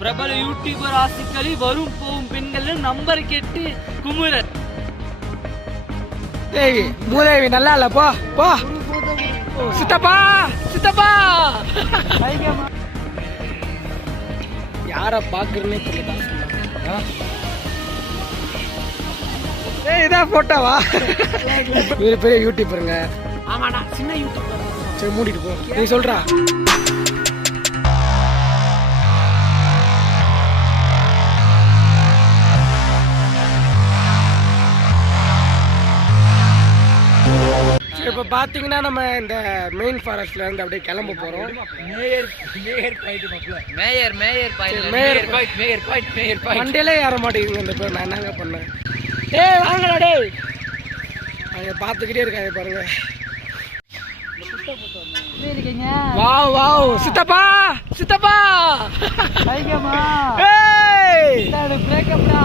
பிரபல யூடியூபர் ஆசிக்களி வரும் போகும் பெண்கள் நம்பர் கேட்டு குமுற. ஏய் மூதேவி நல்லா இல்ல, போ போ. சித்தப்பா சித்தப்பா யார பாக்குறேன்னே தெரியல. ஏய் இதான் போட்டோவா? இவரு பெரிய யூடியூபருங்க. ஆமாடா சின்ன யூடியூபர். சரி மூடிட்டு போ, நீ சொல்றா. இப்போ பார்த்தீங்கன்னா நம்ம இந்த மெயின் ஃபாரஸ்ட்ல இருந்து அப்படியே கிளம்ப போறோம். மண்டையிலே ஏற மாட்டேங்குது இந்த பேர். நான் என்னங்க பண்ணேன்? ஏய் வாங்கடா டேய், அங்க பார்த்துக்கிட்டே இருக்காங்க பாருங்க. வாவ் வாவ் சித்தப்பா சித்தப்பா ஏய் பிரேக்கப்டா.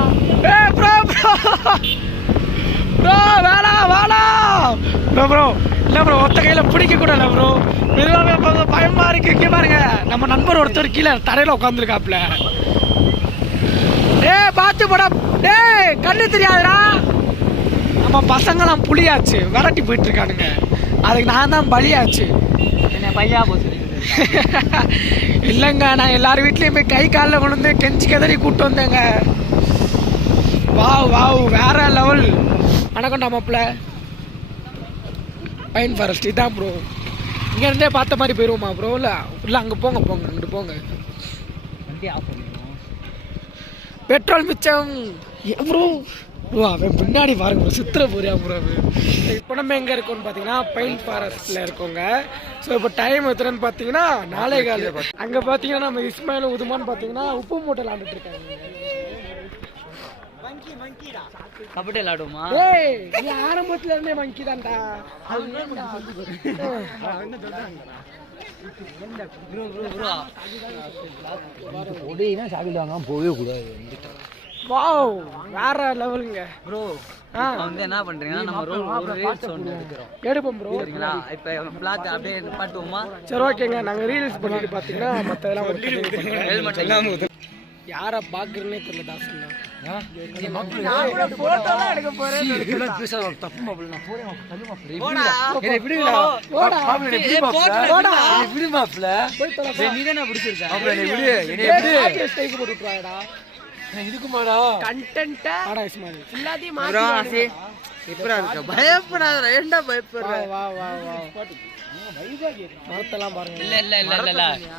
ஏய் ப்ரோ ப்ரோ ப்ரோ வேணா வேணா ப்ரோ இல்லை ப்ரோ, ஒத்த கையில பிடிக்க கூட இல்லை ப்ரோ. மெதுவாக பயமா இருக்கு. இங்கே பாருங்க நம்ம நண்பர் ஒருத்தர் கீழே தரையில உட்காந்துருக்காப்ல. டே பார்த்து போடா டே, கண்ணு தெரியாதுடா. நம்ம பசங்களாம் புளியாச்சு விரட்டி போயிட்டு இருக்கானுங்க, அதுக்கு நான் தான் பலியாச்சு. என்ன பையா போச்சு? இல்லைங்க, நான் எல்லார் வீட்லேயும் போய் கை காலில் கொண்டு கெஞ்சி கதறி கூப்பிட்டு வந்தேங்க. வாவ் வாவ் வேற லெவல். வணக்கம்டா மாப்பிள்ள. பைன் ஃபாரஸ்ட் இதான் ப்ரோ. இங்கேருந்தே பார்த்த மாதிரி போயிடுவோமா ப்ரோ? இல்லை அங்கே போங்க போங்க, அங்கிட்டு போங்க. பெட்ரோல் மிச்சம் ப்ரோ. ப்ரோ அவன் பின்னாடி பாருங்க ப்ரோ, சித்திர போறியா ப்ரோ? இப்போ நம்ம எங்கே இருக்கோம்னு பார்த்தீங்கன்னா பைன் ஃபாரஸ்ட்டில் இருக்கோங்க. ஸோ இப்போ டைம் எத்தனைன்னு பார்த்தீங்கன்னா 4:15. அங்கே பார்த்தீங்கன்னா நம்ம இஸ்மாயில் உதுமான்னு பார்த்தீங்கன்னா உப்பு மூட்டை விளாண்டுட்டு இருக்காங்க. கபடி விளாடுமா? ஏய் நீ ஆரம்பத்துல இருந்தே மங்கி தான்டா. போகவே கூடாது. வாவ் வேற லெவலுங்க ப்ரோ. வந்து என்ன பண்றீங்கன்னா நம்ம ஒரு ரீல்ஸ் ஒன்று எடுக்கிறோம், எடுப்போம் ப்ரோ. சரிங்களா? இப்போ பிளாட் அப்படியே பாட்டுவோமா? சரி ஓகேங்க. நாங்கள் ரீல்ஸ் பண்ணிட்டு பார்த்தீங்கன்னா மற்றதெல்லாம் ஹெல்மெட் இல்லாமல் யாரை பார்க்குறேன்னே தெரியல தாசுங்க.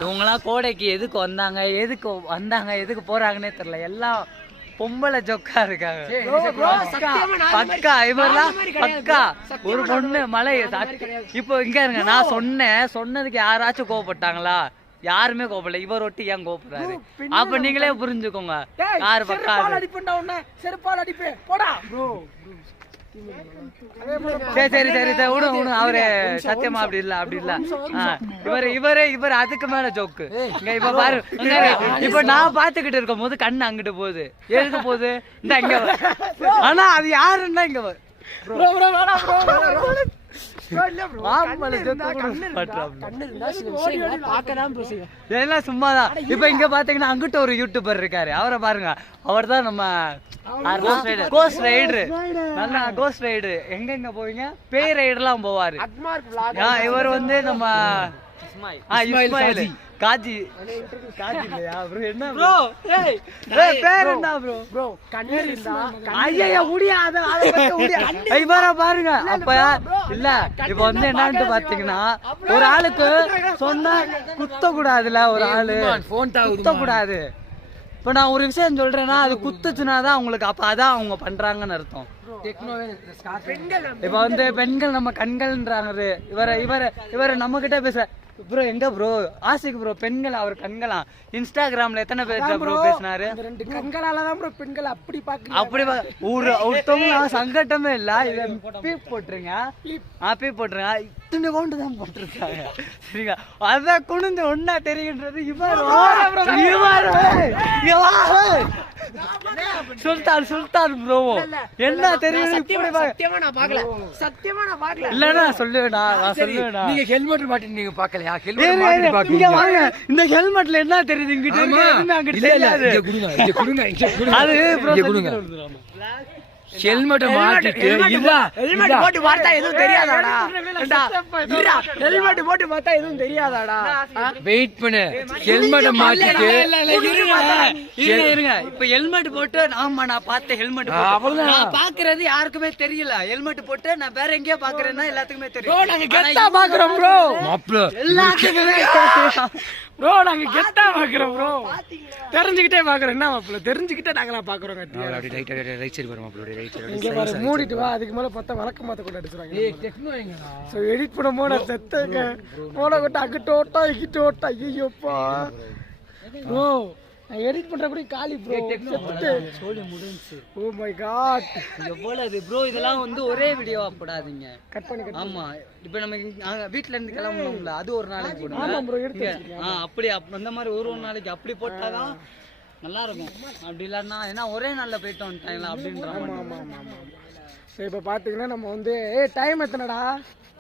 இவங்கெல்லாம் கோடைக்கு எதுக்கு வந்தாங்க, எதுக்கு போறாங்கன்னே தெரியல. எல்லாம் பொம்பளை ஜொக்கா இருக்காங்க. பக்கா இவரெல்லாம் பக்கா ஒரு பொண்ணு மலை. இப்போ இங்க இருங்க, நான் சொன்னதுக்கு யாராச்சும் கோவப்பட்டாங்களா? யாருமே கோபப்படல. இவர் ஒட்டி ஏன் கோபப்படுறாரு? அப்ப நீங்களே புரிஞ்சுக்கோங்க யாரு பக்கா. செருப்பால் அடிப்பேன் போடா ப்ரோ. சரி சரி சரி சரி விடுங்க. அவரு சத்தியமா அப்படி இல்ல. இவரு அதுக்கு மேல ஜோக்கு. இப்ப பாரு, இப்ப நான் பாத்துக்கிட்டு இருக்கும் போது கண்ணு அங்கிட்டு போகுது. எதுக்கு போகுது? இந்த இங்க. ஆனா அது யாருன்னா இங்க சும்மாதான். இப்ப இங்க பாத்தீங்கன்னா அங்கிட்ட ஒரு யூடியூபர் இருக்காரு, அவரை பாருங்க. அவர் தான் நம்ம கோஸ்ட் ரைடரு. நல்லா கோஸ்ட் ரைடரு. எங்க போவீங்க? பேய் ரைடர்லாம் போவாரு. இவர் வந்து நம்ம இஸ்மாயில் காஜி இல்லையா ப்ரோ? என்ன ப்ரோ பேர் என்ன ப்ரோ? ப்ரோ கண்ணு இருந்தா ஐயா முடியாது. இவரை பாருங்க. அப்ப இல்ல இப்ப வந்து என்னன்னு பாத்தீங்கன்னா ஒரு ஆளுக்கு சொன்னா குத்த கூடாதுல. ஒரு ஆளு குத்த கூடாது. இப்ப நான் ஒரு விஷயம் சொல்றேன்னா அது குத்துச்சுனாதான் அவங்களுக்கு, அப்ப அதான் அவங்க பண்றாங்கன்னு அர்த்தம். இப்ப வந்து பெண்கள் நம்ம கண்கள்ன்றாங்க. இவரை நம்ம கிட்ட பேச ப்ரோ. எங்க ப்ரோ ஆசிக் ப்ரோ பெண்கள் அவர் கண்களா? இன்ஸ்டாகிராம்ல எத்தனை பேர் ப்ரோ பேசினாரு? ரெண்டு கண்களாலதான் ப்ரோ பெண்கள் அப்படி பாக்க. அப்படி ஒருத்தவங்க சங்கட்டமே இல்ல. இத பீப் போட்டுருங்க, பீப் போட்டுருங்க. இத்தனை கொண்டு தான் போட்டிருக்காங்க, சரிங்களா? அதான் குனிந்து ஒன்னா தெரிகின்றது. சுல்தான் ப்ரோ என்ன தெரியும் சத்தியமா நான் பார்க்கல சத்தியமா நான் பார்க்கல இல்லடா சொல்லுடா நான் சொல்லுடா நீங்க ஹெல்மெட் மாட்டி நீங்க பார்க்கலையா ஏய், ஹெல்மெட் ஏய், மாட்டி இங்க பாக்குறீங்க வாங்க இந்த ஹெல்மெட்ல என்ன தெரியுது இங்கிட்ட இருக்கு எதுவுமே அங்கிட்ட தெரியாது இங்க கொடுங்க இங்க கொடுங்க இங்க கொடுங்க அது ப்ரோ இங்க கொடுங்க ஹெல்மெட் மாட்டிட்டு இல்ல ஹெல்மெட் போட்டு பார்த்தா எதுவும் தெரியாதாடா ஹெல்மெட் போட்டு பார்த்தா எதுவும் தெரியாதாடா வெயிட் பண்ணு ஹெல்மெட் மாட்டிட்டு இருங்க இப்ப ஹெல்மெட் போட்டு ஆமா நான் பார்த்த ஹெல்மெட் நான் பாக்குறது யாருக்குமே தெரியல ஹெல்மெட் போட்டு நான் வேற எங்கேயோ பாக்குறேன்னா எல்லாத்துக்குமே தெரியும் நாங்க கெத்தா பாக்குறோம் ப்ரோ மாப்ள எல்லாத்துக்குமே ப்ரோ நாங்க கெத்தா பாக்குறோம் ப்ரோ தெரிஞ்சுக்கிட்டே பாக்குறோம் என்ன மாப்பிள்ள தெரிஞ்சுக்கிட்டே நாங்களா பாக்குறோம் ரைட் சைடு வர மாப்ள ரைட் இங்க பாரு மூடிட்டு வா அதுக்கு மேல பார்த்தா வழக்க மாத்த கொண்டு அடிச்சுறாங்க ஏய் டெக்னோ எங்கடா சோ எடிட் பண்ணும்போது நான் செத்தேங்க போன கொண்டு அங்கிட்டோட்டா இங்கிட்டோட்டா ஐயோப்பா ப்ரோ நான் எடிட் பண்ற கூட காலி ப்ரோ சொல்லி முடிஞ்சு ஓ மை காட் எவ்வளவு ப்ரோ இதெல்லாம் வந்து ஒரே வீடியோவா போடாதீங்க கட் பண்ணி ஆமா இப்ப நம்ம வீட்ல இருந்து கிளம்பணும்ல அது ஒரு நாளைக்கு போடுங்க ஆமா ப்ரோ எடுத்து அப்படி அந்த மாதிரி ஒரு நாளைக்கு அப்படி போட்டாதான் நல்லா இருக்கும் அப்படி இல்லன்னா ஏன்னா ஒரே நாள்ல போயிட்டு வந்துட்டாங்களா அப்படின்ற ஆமா ஆமா ஆமா ஆமா சோ இப்போ பாத்தீங்கன்னா நம்ம வந்து டைம் எத்தனைடா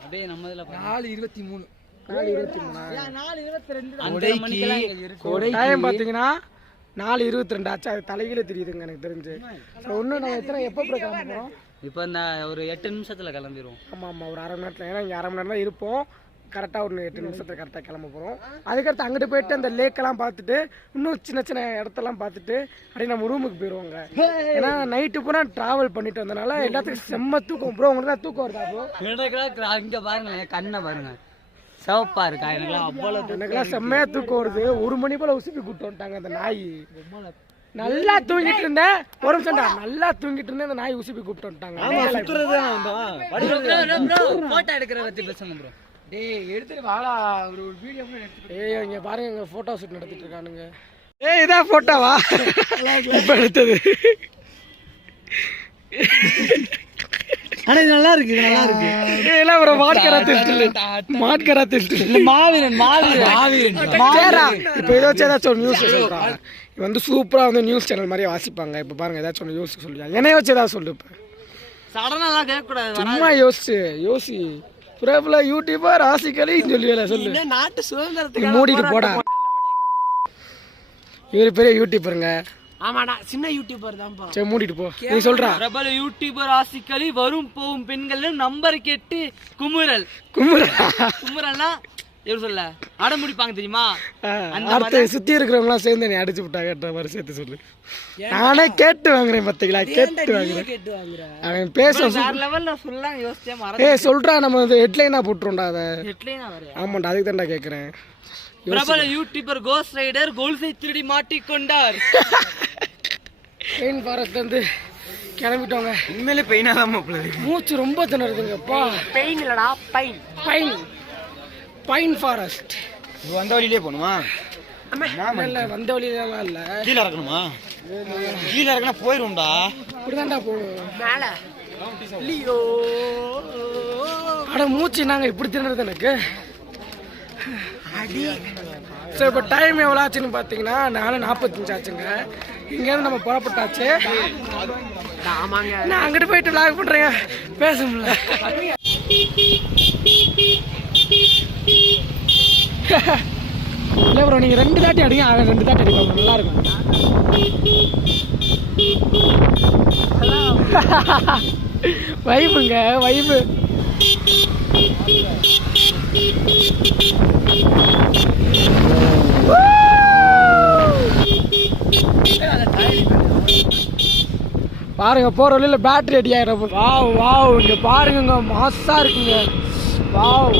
அப்படியே நம்ம இதுல 4:23 4:22 மணிக்கெல்லாம் இங்க இருக்கு டைம் பாத்தீங்கன்னா 4:22 ஆச்சு அது தலையில தெரியுதுங்க எனக்கு தெரிஞ்சு ஸோ இன்னும் நம்ம எத்தனை எப்போ கிளம்ப போகிறோம் இப்போ இந்த ஒரு 8 நிமிஷத்துல கிளம்பிடுவோம் ஆமாம் ஆமாம் ஒரு அரை மணி நேரத்தில் ஏன்னா இங்கே அரை மணி நேரம் தான் இருப்போம் கரெக்டாக ஒரு 8 நிமிஷத்துல கரெக்டாக கிளம்ப போகிறோம் அதுக்கடுத்து அங்கிட்டு போயிட்டு அந்த லேக்கெல்லாம் பார்த்துட்டு இன்னும் சின்ன சின்ன இடத்தெல்லாம் பார்த்துட்டு அப்படியே நம்ம ரூமுக்கு போயிடுவோங்க ஏன்னா நைட்டு பூரா ட்ராவல் பண்ணிட்டு வந்தனால எல்லாத்துக்கும் செம்ம தூக்கம் ப்ரோ உங்களுக்கு தான் தூக்கம் வருதா ப்ரோ இங்க பாருங்க என் கண்ணை பாருங்க சிவப்பா இருக்கா எனக்குலாம் அவ்வளவு எனக்குலாம் செம்மையா தூக்கம் வருது 1 மணி போல உசுப்பி கூட்டு வந்துட்டாங்க அந்த நாய் நல்லா தூங்கிட்டு இருந்தேன் ஒரு நிமிஷம்டா நல்லா தூங்கிட்டு இருந்தேன் அந்த நாய் உசுப்பி கூப்பிட்டு வந்துட்டாங்க போட்டோ எடுக்கிற பத்தி பேசுங்க ப்ரோ டேய் எடுத்துட்டு வாடா ஒரு வீடியோ கூட எடுத்துட்டு ஏய் இங்க பாருங்க இங்க போட்டோ ஷூட் நடத்திட்டு இருக்கானுங்க ஏய் இதான் போட்டோவா இப்ப எடுத்தது ஆனா இது நல்லா இருக்கு எல்லாம் ஒரு மாட்கரா திஸ்ட் இல்ல மாவீரன் கேரா இப்போ ஏதாச்சும் ஒரு நியூஸ் சொல்றாங்க இது வந்து சூப்பரா வந்து நியூஸ் சேனல் மாதிரி வாசிப்பாங்க இப்போ பாருங்க ஏதாச்சும் ஒரு நியூஸ் சொல்லுங்க என்னைய வச்சு ஏதாவது சொல்லு இப்போ சடனா எல்லாம் கேட்க கூடாது சும்மா யோசி பிரபல யூடியூபர் ஆசிக்கலின்னு சொல்லி சொல்லு நாட்டு சுதந்திரத்துக்கு மூடிட்டு போடா இவரு பெரிய யூடியூபருங்க ஆமாடா சின்ன யூடியூபர் தான்ப்பா சரி மூடிட்டு போ நீ சொல்றா பிரபல யூடியூபர் ஆசிக்களி வரும் போகும் பெண்கள் நம்பர் கேட்டு குமுறல்னா எப்படி சொல்ல அடம் முடிப்பாங்க தெரியுமா அடுத்து சுத்தி இருக்கிறவங்க சேர்ந்து நீ அடிச்சு விட்டாங்கன்ற மாதிரி சேர்த்து சொல்லு நானே கேட்டு வாங்குறேன் பாத்தீங்களா கேட்டு வாங்குறேன் அவன் பேச வேற லெவல்ல சொல்லலாம் யோசிச்சே ஏய் சொல்றா நம்ம ஹெட்லைனா போட்டுருண்டா அதை ஹெட்லைனா வர ஆமாண்டா அதுக்கு தான்டா கேக்குறேன் பிரபல யூடியூபர் கோஸ்ட் ரைடர் கோல்ஸை திருடி மாட்டிக்கொண்டார் பெயின் ஃபாரஸ்ட்ல இருந்து கிளம்பிட்டோங்க உண்மையிலே பெயினா தான் மாப்ள மூச்சு ரொம்ப திணறுதுங்கப்பா பெயின் இல்லடா பைன் ஃபாரஸ்ட் இது வந்த வழியிலே போணுமா இல்ல வந்த வழியிலாம் இல்ல கீழ இறக்கணுமா கீழ இறக்கனா போயிரும்டா இப்படிதான்டா போகணும் மேல லியோ அட மூச்சு நாங்க இப்படி திணறுது எனக்கு சரி இப்போ டைம் எவ்வளோ ஆச்சுன்னு பார்த்தீங்கன்னா 4:45 ஆச்சுங்க இங்கேருந்து நம்ம புறப்பட்டாச்சு ஆமாங்க நான் அங்கிட்டு போயிட்டு விளாக் பண்ணுறேங்க பேச முடியல இல்லை ப்ரோ நீங்கள் 2 தாட்டி அடிங்க 2 தாட்டி அடிப்பாங்க நல்லா இருக்கும் வைப்புங்க வைப்பு பாருங்க போற வழியில பேட்டரி ரெடி ஆயிடும் வாவ் இங்க பாருங்க மாசா இருக்குங்க வாவ்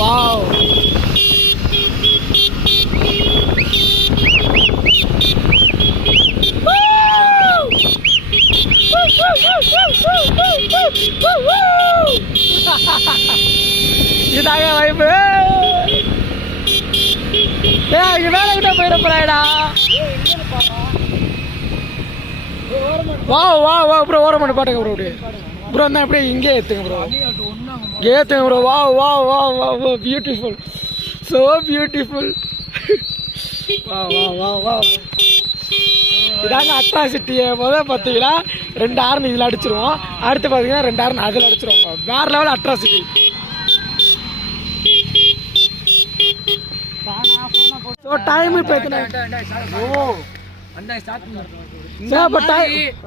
வாவ் இதாங்க வைப்பு இங்க வேலை கிட்ட போயிட போறாடா வா ப்ரோ ஓரம் பண்ணி பாட்டுங்க ப்ரோ ப்ரோ தான் அப்படியே இங்கே ஏற்றுங்க ப்ரோ ப்ரோ வா பியூட்டிஃபுல் so beautiful. வா வா வா வா. இதாங்க அட்ராசிட்டியை பார்த்தீங்கன்னா 2 ஹார்ன் இதில் அடிச்சிருவோம், அடுத்து பார்த்தீங்கன்னா 2 ஹார்ன் அதில் அடிச்சிருவோம். வேற லெவல் அட்ராசிட்டி. ஸோ டைம் இப்போ எத்தனை?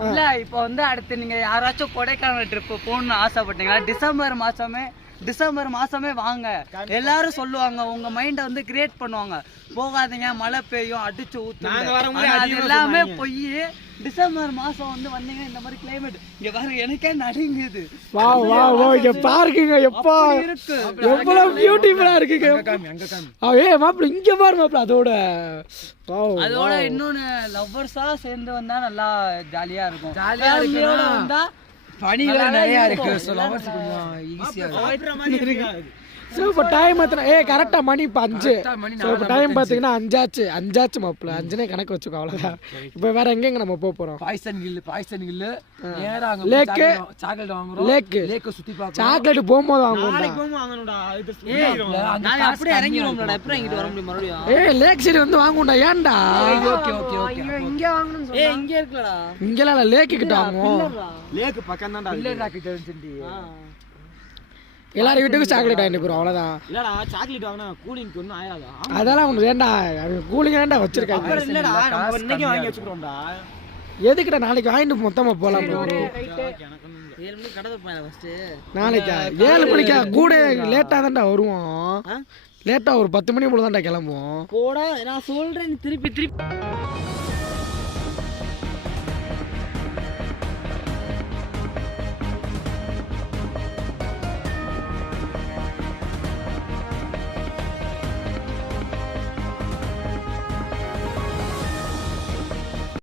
இல்ல இப்போ வந்து அடுத்து நீங்க யாராச்சும் கொடைக்கானல் ட்ரிப் போகணும்னு ஆசைப்பட்டீங்களா? டிசம்பர் மாசமே வாங்க. எல்லாரும் சொல்லுவாங்க, உங்க மைண்டை வந்து கிரியேட் பண்ணுவாங்க, போகாதீங்க மழை பெய்யும் அடிச்சு ஊத்தும், அது எல்லாமே போய் டிசம்பர் மாசம் வந்து வந்தீங்க இந்த மாதிரி கிளைமேட் இங்க பாருங்க, எனக்கே நடுங்குது. வா வா வா, இங்க பாருங்க எப்பா இருக்கு, எவ்வளவு பியூட்டிஃபுல்லா இருக்குங்க. மாப்பிள்ள இங்க பாரு மாப்பிள்ள, அதோட இன்னொன்னு லவ்வர்ஸா சேர்ந்து வந்தா நல்லா ஜாலியா இருக்கும். ஜாலியா வந்தா பனி நிறைய இருக்கு. ஸோ இப்போ டைம் எத்தனை? கரெக்டாக மணி இப்போ 5. ஸோ இப்போ டைம் பார்த்தீங்கன்னா 5 ஆச்சு மாப்பிள்ள. 5 கணக்கு வச்சுக்கோ, அவ்வளோதான். இப்போ வேற எங்கெங்க நம்ம போக போகிறோம்? பாய்சன் கில்லு லேக்கு சாக்லேட் வாங்குறோம். லேக்கு சுத்தி பார்க்க சாக்லேட் போகும்போது வாங்குவோம். அப்படியே இறங்கிடுவோம்டா, எப்படி இங்கிட்டு வர முடியும் மறுபடியும்? லேக் சைடு வந்து வாங்குவோம்டா. ஏன்டா இங்க வாங்கணும். இங்க இருக்குலடா, இங்கெல்லாம் இல்லை, லேக்கு கிட்ட வாங்குவோம். லேக்கு பக்கம் தான்டா. எல்லாரும் வீட்டுக்கும் சாக்லேட் வாங்கிட்டு போகிறோம், அவ்வளோதான். இல்லடா சாக்லேட் வாங்கினா கூலிங்க்கு ஒன்றும் ஆயிடாதா? அதெல்லாம் ஒன்று வேண்டா, கூலிங் வேண்டா வச்சிருக்காங்க. இல்லடா நம்ம இன்னைக்கு வாங்கி வச்சுக்கிறோம்டா. எதுக்கிட்ட நாளைக்கு வாங்கிட்டு மொத்தமாக போகலாம். 7 மணிக்கு கடை வைப்பாங்க ஃபர்ஸ்ட். நாளைக்கா 7 மணிக்கா? கூட லேட்டாக தான்டா வருவோம், லேட்டாக ஒரு 10 மணி போல தான்டா கிளம்புவோம். போடா, நான் சொல்றேன் திருப்பி